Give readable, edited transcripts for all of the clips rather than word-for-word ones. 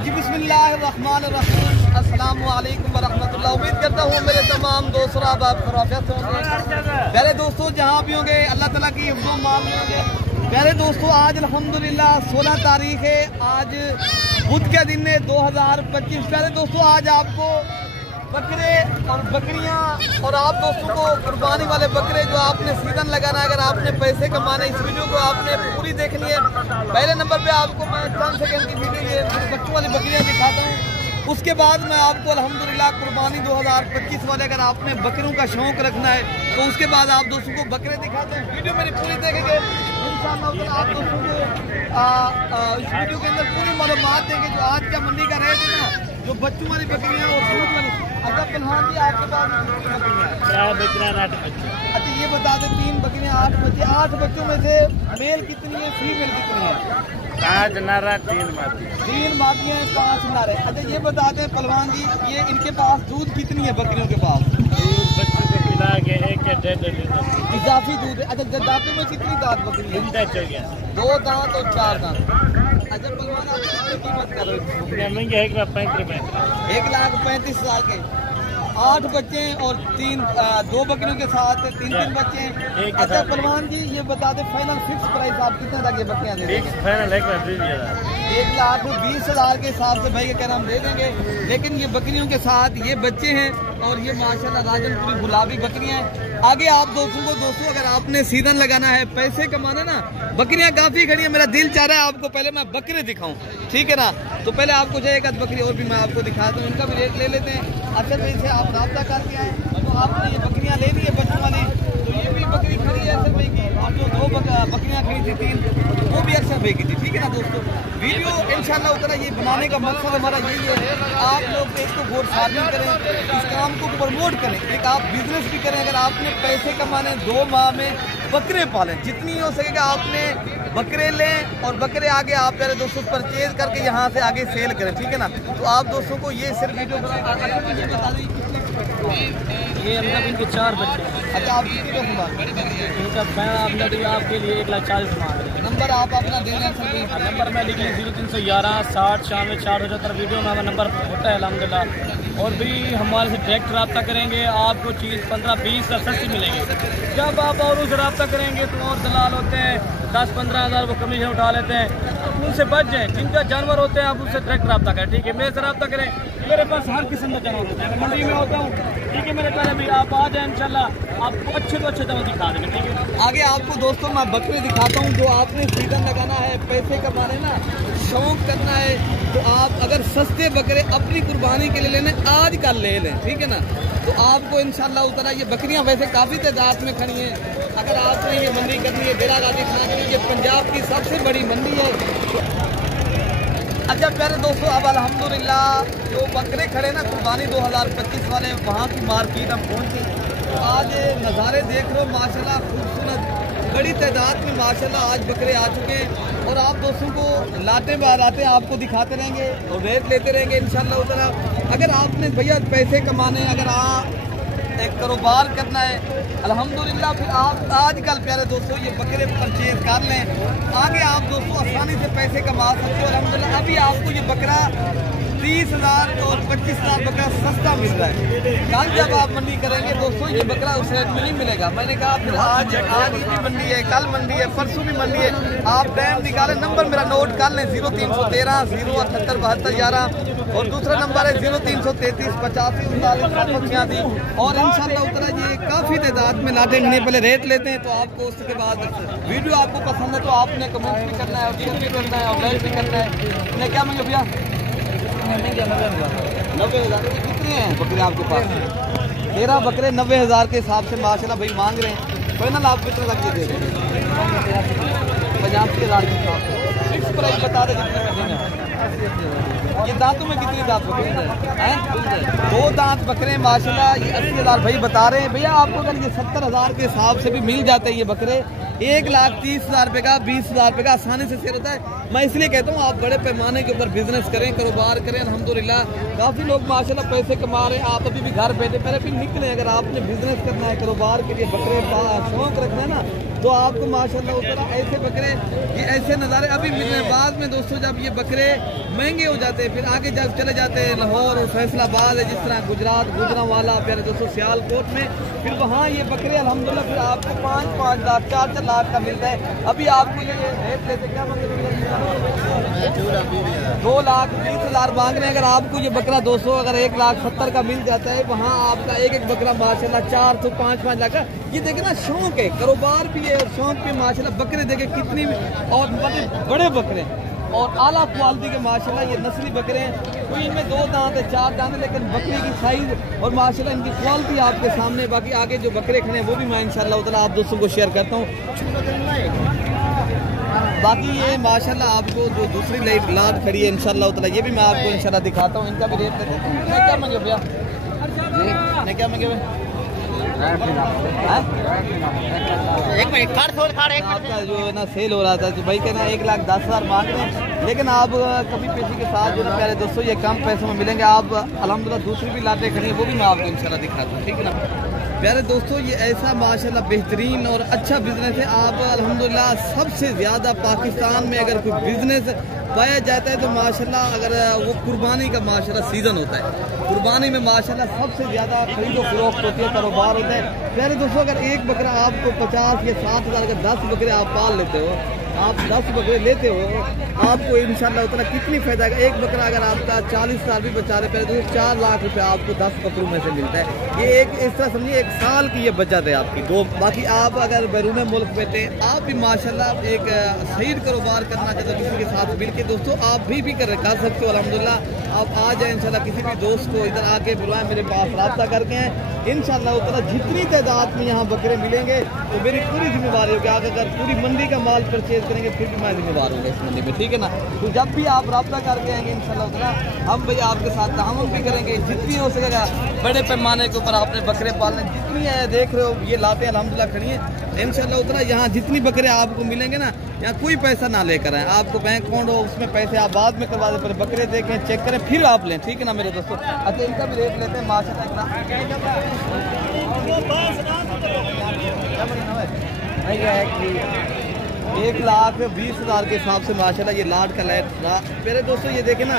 जी बिस्मिल्लाहिर्रहमानिर्रहीम। अस्सलामु अलैकुम वरहमतुल्लाह। उम्मीद करता हूँ मेरे तमाम दोस्तों आप खैरियत से होंगे। प्यारे दोस्तों जहाँ भी होंगे अल्लाह ताला की हिफ्ज़ो मान में होंगे। प्यारे दोस्तों आज अल्हम्दुलिल्लाह 16 तारीख है, आज बुध के दिन है 2025। प्यारे दोस्तों आज आपको बकरे और बकरियां और आप दोस्तों को कुर्बानी वाले बकरे जो आपने सीजन लगाना है, अगर आपने पैसे कमाने, इस वीडियो को आपने पूरी देखनी है। पहले नंबर पे आपको मैं चंद सेकंड की वीडियो ये बच्चों वाली बकरियां दिखाता हूँ। उसके बाद मैं आपको अल्हम्दुलिल्लाह कुर्बानी 2025 वाले अगर आपने बकरों का शौक रखना है तो उसके बाद आप दोस्तों को बकरे दिखाते हैं। वीडियो मेरी पूरी देखेंगे इंशाअल्लाह आप दोस्तों को इस वीडियो के अंदर पूरी मालूमात देंगे जो आज का मंडी का रेट है ना, जो बच्चों वाली बकरियां और दूध वाली। अच्छा पलहान जी आपके पास अच्छा ये बता दें 3 बकरियां 8 बच्चे, 8 बच्चों में से मेल कितनी है, फीमेल कितनी है? 5 नर 3 मादी। 3 मादियां 5 नर। अच्छा ये बता दें पहलवान जी ये इनके पास दूध कितनी है बकरियों के पास? बच्चों को पिला के 1 या 1.5 लीटर इजाफी दूध है। अच्छा दांतों में कितनी दांत बकरी है? 2 दांत और 4 दांत। अच्छा पहलवान आप कीमत कर रहे हो? महंगे 1,35,000 रुपए। 1,35,000 के 8 बच्चे और 2 बकरियों के साथ 3 बच्चे हैं। अच्छा पहलवान जी ये बता दें फाइनल फिक्स प्राइस आप कितने तक ये बकरियां दे देंगे? फाइनल 1,20,000 के हिसाब से भाई का कहना हम दे देंगे। लेकिन ये बकरियों के साथ ये बच्चे हैं और ये माशाल्लाह राजनपुरी गुलाबी बकरियां हैं। आगे आप दोस्तों अगर आपने सीजन लगाना है, पैसे कमाना ना, बकरियां काफी खड़ी है। मेरा दिल चाह रहा है आपको पहले मैं बकरे दिखाऊं, ठीक है ना? तो पहले आपको जो एक बकरी और भी मैं आपको दिखाता हूँ, इनका भी रेट ले लेते हैं। अच्छा भाई से आप राब्ता करके आए तो आपने ये बकरियां ले ली है बच्चों वाली, तो ये भी बकरी खड़ी है अरशद भाई की, और जो 2 बकरियां खड़ी थी 3 वो भी अरशद भाई की थी, ठीक है ना दोस्तों? वीडियो इंशाल्लाह उतना ये बनाने का मकसद हमारा यही है आप लोग एक तो गोट फार्मिंग करें, इस काम को प्रमोट करें, एक आप बिजनेस भी करें। अगर आपने पैसे कमाने 2 माह में बकरे पालें, जितनी हो सकेगा आपने बकरे लें और बकरे आगे आप प्यारे दोस्तों परचेज करके यहाँ से आगे सेल करें, ठीक है ना? तो आप दोस्तों को ये सिर्फ वीडियो ये मतलब इनके 4 बच्चे। अच्छा आप कितनी का सुना इनका मैं आपके लिए 1,40,000 मांग रहे हैं। नंबर आप अपना दे दें। नंबर मैं लिख ली 0311 60 96 475। वीडियो में हमारा नंबर होता है अल्हम्दुलिल्लाह। और भी हमारे से डायरेक्ट रब्ता करेंगे, आपको चीज़ 15-20 से सस्ती मिलेगी। जब आप और उनसे रब्ता करेंगे तो और दलाल होते हैं 10-15 हज़ार वो कमीशन उठा लेते हैं, तो उनसे बच जाएँ। जिनका जानवर होते हैं आप उससे डायरेक्ट रब्ता करें, ठीक है? मेरे से रब्ता करें, मेरे पास हर किस्म का जानवर होता है, मैं मंडी में होता हूँ, ठीक है? मेरे प्यारे भी आप आ जाए इंशाल्लाह आपको अच्छे तो अच्छे दवा दिखा देंगे, ठीक है? आगे आपको दोस्तों मैं बकरे दिखाता हूँ जो आपने सीजन लगाना है, पैसे कमाने ना, शौक करना है, तो आप अगर सस्ते बकरे अपनी कुर्बानी के लिए लेने आज कल ले लें, ठीक है ना? तो आपको इंशाल्लाह उतना ये बकरियां वैसे काफ़ी तादाद में खड़ी हैं। अगर आपने ये मंडी करनी है डेरा गाजी खाना करनी, ये पंजाब की सबसे बड़ी मंडी है। अच्छा प्यारे दोस्तों अब अल्हम्दुलिल्लाह जो बकरे खड़े ना कुर्बानी 2025 वाले, वहाँ की मार्केट हम पहुँचे तो आज नज़ारे देख रहे हो माशाल्लाह खूबसूरत बड़ी तादाद में माशाल्लाह आज बकरे आ चुके हैं। और आप दोस्तों को लाते बाराते आपको दिखाते रहेंगे और रेट लेते रहेंगे इंशाल्लाह उतना। अगर आपने भैया पैसे कमाने, अगर आप एक कारोबार करना है अल्हम्दुलिल्लाह, फिर आप आजकल प्यारे दोस्तों ये बकरे परचेज कर लें, आगे आप दोस्तों आसानी से पैसे कमा सकते हो अल्हम्दुलिल्लाह। अभी आपको ये बकरा 30,000 और 25,000 बकरा सस्ता मिल रहा है। कल जब आप मंडी करेंगे दोस्तों ये बकरा उस रेट में नहीं मिलेगा। मैंने कहा फिर आज ही भी मंडी है, कल मंडी है, परसों भी मंडी है, आप टाइम निकालें। नंबर मेरा नोट कर लें 0313 078 72 11 और दूसरा नंबर है 0333 85 39 86। और इंशाल्लाह उतना ये काफ़ी तादाद में लाते हैं। पहले रेट लेते हैं तो आपको उसके बाद वीडियो आपको पसंद है तो आपने कमेंट भी करना है और शेयर भी करना है और लाइक भी करना है। मैं क्या मांगे भैया? 90,000 कितने हैं बकरे आपके पास? 13 बकरे 90,000 के हिसाब से माशाल्लाह भाई मांग रहे हैं। फाइनल आप कितने तक दे देंगे? 85,000 के हिसाब से फिक्स प्राइस बता दें कितने का देंगे। ये दांतों में कितनी दांत बकरे हैं? 2 दांत बकरे माशाल्लाह ये 80,000 भाई बता रहे हैं। भैया आपको अगर ये 70,000 के हिसाब से भी मिल जाते हैं ये बकरे 1,30,000 रुपये का, 20,000 रुपये का आसानी से सेल होता है। मैं इसलिए कहता हूँ आप बड़े पैमाने के ऊपर बिजनेस करें, कारोबार करें। अल्हम्दुलिल्लाह काफ़ी लोग माशाल्लाह पैसे कमा रहे हैं, आप अभी भी घर बैठे पहले भी निकले। अगर आपने बिजनेस करना है, कारोबार के लिए बकरे शौक रखना है ना, तो आपको माशाल्लाह उतना ऐसे बकरे ये ऐसे नज़ारे अभी मिलने बाद में दोस्तों जब ये बकरे महंगे हो जाते हैं। फिर आगे जब चले जाते हैं लाहौर और फैसलाबाद है, जिस तरह गुजरात, गुजरांवाला, प्यारे दोस्तों सियालकोट में, फिर वहाँ ये बकरे अल्हम्दुलिल्लाह फिर आपको 5-5 लाख 4-4 लाख का मिलता है। अभी आपको ये रेट लेते क्या 2,20,000 मांग रहे हैं। अगर आपको ये बकरा 200 अगर 1,70,000 का मिल जाता है, वहाँ आपका एक एक बकरा माशाल्लाह 4 तो 5-5 लाख का। ये देखे ना, शौक है, कारोबार भी है और शौक भी माशाल्लाह। बकरे देखे कितनी और बड़े बकरे और आला क्वालिटी के माशाल्लाह ये नस्ली बकरे हैं। कोई इनमें 2 दांत है 4 दांत है, लेकिन बकरी की साइज और माशाल्लाह इनकी क्वालिटी आपके सामने। बाकी आगे जो बकरे खड़े हैं वो भी मैं इंशाल्लाह ताला आप दोस्तों को शेयर करता हूँ। बाकी ये माशाल्लाह आपको जो दूसरी लाट खड़ी है इंशाल्लाह ताला ये भी मैं आपको इंशाल्लाह दिखाता हूँ। इनका भी रेट क्या मांगे भैया? क्या मांगे भैया? आपका जो है ना सेल हो रहा था तो भाई कहना 1,10,000 मांग रहे हैं, लेकिन आप कभी पैसे के साथ जो ना प्यारे दोस्तों ये कम पैसों में मिलेंगे। आप अल्हम्दुलिल्लाह दूसरी भी लाटें खड़ी हैं वो भी मैं आपको इंशाल्लाह दिखाता हूँ, ठीक है ना प्यारे दोस्तों। ये ऐसा माशाल्लाह बेहतरीन और अच्छा बिजनेस है। आप अल्हम्दुलिल्लाह सबसे ज़्यादा पाकिस्तान में अगर कोई बिजनेस पाया जाता है तो माशाल्लाह अगर वो कुर्बानी का माशाल्लाह सीज़न होता है, कुर्बानी में माशाल्लाह सबसे ज़्यादा खरीदो फरोख्त होती है, कारोबार होता है। प्यारे दोस्तों अगर एक बकरा आपको 50 या 60,000 का 10 बकरे आप पाल लेते हो, आप 10 बकरे लेते हो, आपको इंशाल्लाह उतना कितनी फायदा है। एक बकरा अगर आपका 40,000 भी बचा रहे पहले तो 4 लाख रुपए आपको 10 बकरों में से मिलता है। ये एक इस तरह समझिए 1 साल की ये बचत है आपकी। दो बाकी आप अगर बैरून मुल्क में थे, आप भी माशाल्लाह एक सही कारोबार करना चाहते हो किसी के साथ मिल के, दोस्तों आप भी कर सकते हो अल्हम्दुलिल्लाह। आप आ जाए इंशाल्लाह, किसी भी दोस्त को इधर आके बुलाएं, मेरे पास रब्ता करके हैं इंशाल्लाह उतना जितनी तादाद में यहाँ बकरे मिलेंगे तो मेरी पूरी जिम्मेदारी होगी। आप अगर पूरी मंडी का माल परचेज करेंगे फिर भी मैं जिम्मेदार हूँ इस मंडी में, ठीक है ना। तो जब भी आप रब्ता करके आएंगे इंशाल्लाह उतना हम भाई आपके साथ तामुल भी करेंगे, जितनी हो सकेगा बड़े पैमाने के ऊपर आपने बकरे पालने जितनी है। देख रहे हो ये लाते अल्हम्दुलिल्लाह खड़ी है इंशाल्लाह उतना। यहाँ जितनी बकरे आपको मिलेंगे ना, यहाँ कोई पैसा ना लेकर आए। आपको बैंक अकाउंट हो उसमें पैसे आप बाद में करवा दें, बकरे देखें चेक करें फिर आप लें, ठीक है ना मेरे दोस्तों। अच्छा इनका भी रेट लेते हैं माशाल्लाह। 1,20,000 के हिसाब से माशाल्लाह ये लाट का लाइट। मेरे दोस्तों ये देखें ना,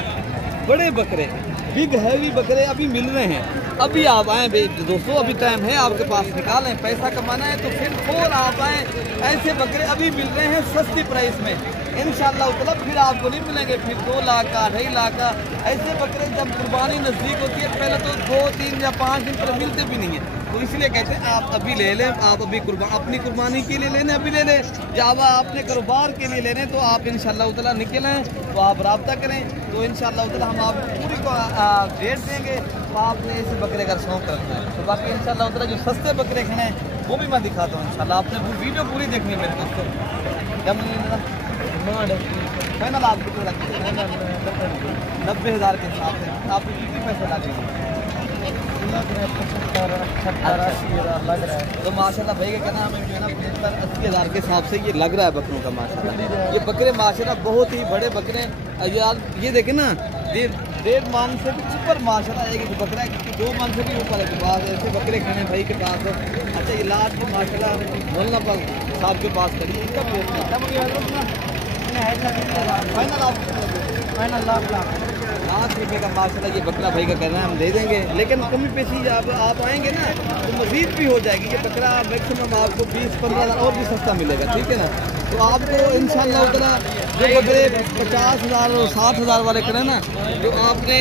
बड़े बकरे बिग हैवी बकरे अभी मिल रहे हैं। अभी आप आए दोस्तों, अभी टाइम है आपके पास, निकालें, पैसा कमाना है तो फिर और आप आए। ऐसे बकरे अभी मिल रहे हैं सस्ती प्राइस में इंशाल्लाह ताला, फिर आपको नहीं मिलेंगे फिर 2 लाख का 2.5 लाख का। ऐसे बकरे जब कुर्बानी नज़दीक होती है पहले तो 2, 3 या 5 दिन पर मिलते भी नहीं है। तो इसलिए कहते हैं आप अभी ले लें, आप अभी अपनी कुर्बानी के लिए लेने अभी ले लें, जब आपने कारोबार के लिए लेने तो आप इंशाल्लाह ताला निकलें तो आप रब्ता करें तो इंशाल्लाह ताला हम आपको पूरी को रेट देंगे। तो आपने इस बकरे का शौक रखना है तो बाकी इंशाल्लाह ताला जो सस्ते बकरे खड़े हैं वो भी मैं दिखाता हूँ इंशाल्लाह। आपने वीडियो पूरी देखनी है मेरे दोस्तों। क्या फाइनल आप कितने लगते हैं? 90,000 के हिसाब से आप कितने पैसे लगेंगे? 75-80,000 लग रहा है। तो माशाल्लाह भाई का कहना हमें जो है ना 75-80,000 के हिसाब से ये लग रहा है बकरों का माशाल्लाह। ये बकरे माशाल्लाह बहुत ही बड़े बकरे यार। ये देखें ना, 1.5 मन से भी ऊपर माशाल्लाह एक बकरा है, 2 मन से भी ऊपर है के पास ऐसे बकरे खड़े भाई के पास। अच्छा ये लाट भी माशाल्लाह मोलना पर साहब के पास खड़ी है। इनका फाइनल लाख रुपये का माशाल्लाह ये बकरा भाई का कहना है हम दे देंगे, लेकिन कमी पेशी जब आप आएंगे ना तो मजीद भी हो जाएगी। ये बकरा मैक्सिमम आपको 20-15,000 और भी सस्ता मिलेगा, ठीक है ना। तो आपको इंशाल्लाह उतना जो बकरे 50,000 और 60,000 वाले खड़े ना, जो आपने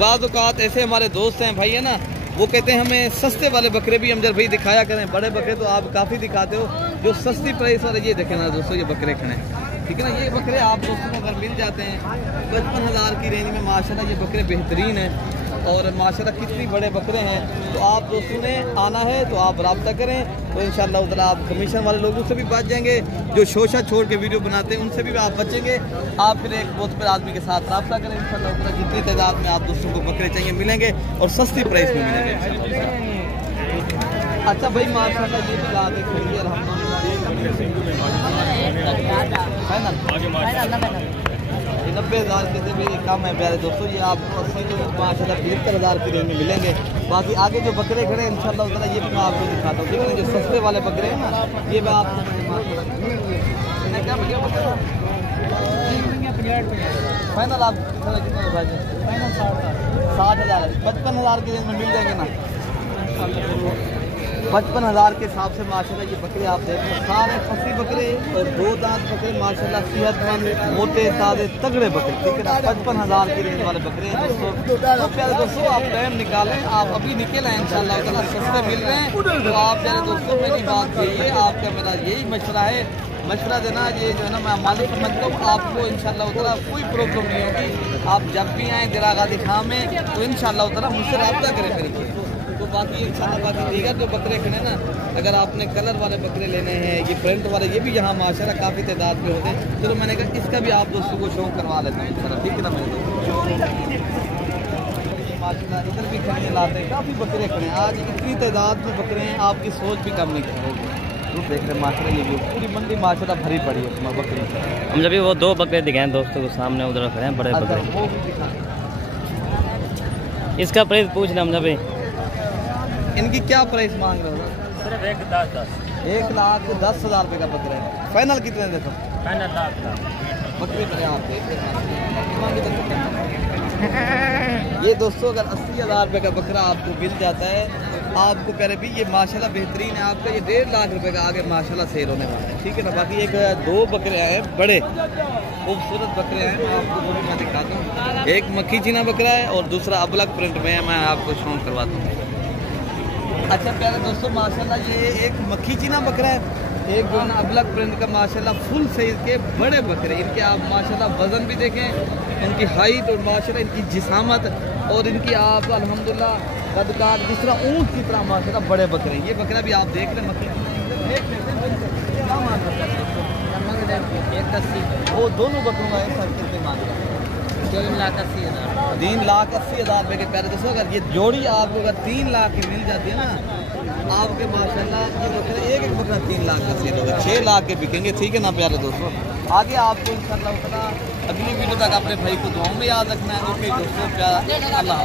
बाद औकात ऐसे हमारे दोस्त हैं भाई है ना, वो कहते हैं हमें सस्ते वाले बकरे भी हम जब भाई दिखाया करें। बड़े बकरे तो आप काफ़ी दिखाते हो, जो सस्ती प्राइस वाले ये देखें ना दोस्तों, ये बकरे खड़े ठीक है ना। ये बकरे आप दोस्तों को अगर मिल जाते हैं 55,000 की रेंज में माशाल्लाह ये बकरे बेहतरीन हैं और माशाल्लाह कितनी बड़े बकरे हैं। तो आप दोस्तों ने आना है तो आप रब्ता करें तो इंशाल्लाह ताला आप कमीशन वाले लोगों से भी बच जाएंगे, जो शोशा छोड़ के वीडियो बनाते हैं उनसे भी आप बचेंगे। आप फिर एक बहुत बड़े आदमी के साथ रब्ता करें इंशाल्लाह ताला, जितनी तादाद में आप दोस्तों को बकरे चाहिए मिलेंगे और सस्ती प्राइस में मिलेंगे। अच्छा भाई माशाल्लाह ये भी ला के खरीदिए फाइनल 90,000 के भी कम है प्यारे दोस्तों। ये आपको 80 माशाल्लाह 75,000 की रेंज में मिलेंगे। बाकी आगे जो बकरे खड़े हैं इंशाल्लाह ताला ये भी मैं आपको दिखाता हूँ, ठीक है ना। जो सस्ते वाले बकरे हैं ना ये मैं आपको फाइनल आप कितना भाई? फाइनल 60,000 55,000 की रेंज में मिल जाएंगे ना? 55,000 के हिसाब से माशाल्लाह ये बकरे आप देख रहे हैं, सारे खसी बकरे और 2 दांत बकरे माशाल्लाह सेहतमंद मोटे ताजे तगड़े बकरे, ठीक है ना? 55,000 की रेंज वाले बकरे हैं दोस्तों। तो प्यारे दोस्तों आप टाइम निकालें, आप अभी निकल आए इंशाल्लाह ताला, सस्ते मिल रहे हैं। तो आप प्यारे दोस्तों मेरी बात यही है, आपका मेरा यही मशवरा है, मशवरा देना ये जो है ना मैं मालिक समझता हूँ, आपको इंशाल्लाह ताला कोई प्रॉब्लम नहीं होगी। आप जब भी आएँ दिरागादी खां में तो इंशाल्लाह ताला मुझसे रब्ता करें मेरे। तो बाकी इंशाल्लाह बाकी दीगर जो बकरे खड़े ना, अगर आपने कलर वाले बकरे लेने हैं, ये प्रिंट वाले, ये भी यहाँ माशाल्लाह काफ़ी तादाद में होते हैं। चलो मैंने कहा इसका भी आप दोस्तों को शौक करवा लेता हूँ इंशाल्लाह, ठीक है ना मेरे दोस्त? माशाल्लाह इधर भी खड़े लाते हैं, काफ़ी बकरे खड़े हैं आज, इतनी तादाद में बकरे हैं, आपकी सोच भी कम नहीं करेगी। तो देख रहे माशाल्लाह ये भी पूरी मंडी माशाल्लाह भरी पड़ी है बकरी। हम जब भी वो 2 बकरे दिखाएं दोस्तों को सामने उधर खड़े हैं बड़े बकरे, वो भी दिखा। इसका प्राइस पूछना हम जब इनकी क्या प्राइस मांग रहे हो? सिर्फ 1,10,000 रुपये का बकरा है। फाइनल कितने देखो? फाइनल बकरे बड़े आप देख ये दोस्तों अगर 80,000 रुपये का बकरा आपको मिल जाता है, आपको कह रहे भी ये माशाल्लाह बेहतरीन है, आपका ये 1.5 लाख रुपए का आगे माशाल्लाह सेल होने वाला है, ठीक है ना? बाकी एक 2 बकरे आए हैं बड़े खूबसूरत बकरे आए हैं, आपको वो भी मैं दिखाता हूँ। एक मक्खी चीना बकरा है और दूसरा अबलग प्रिंट में है, मैं आपको शौक करवाता हूँ। अच्छा प्यारे दोस्तों माशाल्लाह ये एक मक्खी चीना बकरा है, एक जो है ना अबलग प्रिंट का माशाल्लाह फुल साइज के बड़े बकरे। इनके आप माशाल्लाह वज़न भी देखें, इनकी हाइट और माशाल्लाह इनकी जिसामत और इनकी आप अल्हम्दुलिल्लाह कदकार जिस तरह ऊँट की तरह माशाल्लाह बड़े बकरे। ये बकरा भी आप देख रहे हैं मक्खी क्या मान सकते हैं? 1,80,000 वो दोनों बकरों का एक साथ कितने मान रहा है? 3,80,000 3,80,000 रुपये के प्यारे दोस्तों। अगर ये जोड़ी आपको अगर 3 लाख की मिल जाती है ना, आपके माशाल्लाह ये बकरे एक बकरा 3 लाख का सेल होगा, 6 लाख के बिकेंगे, ठीक है ना प्यारे दोस्तों? आगे आपको इंशाअल्लाह ताला अगली वीडियो तक अपने भाई को दुआओं में याद रखना है। ओके दोस्तों, प्यारा अल्लाह।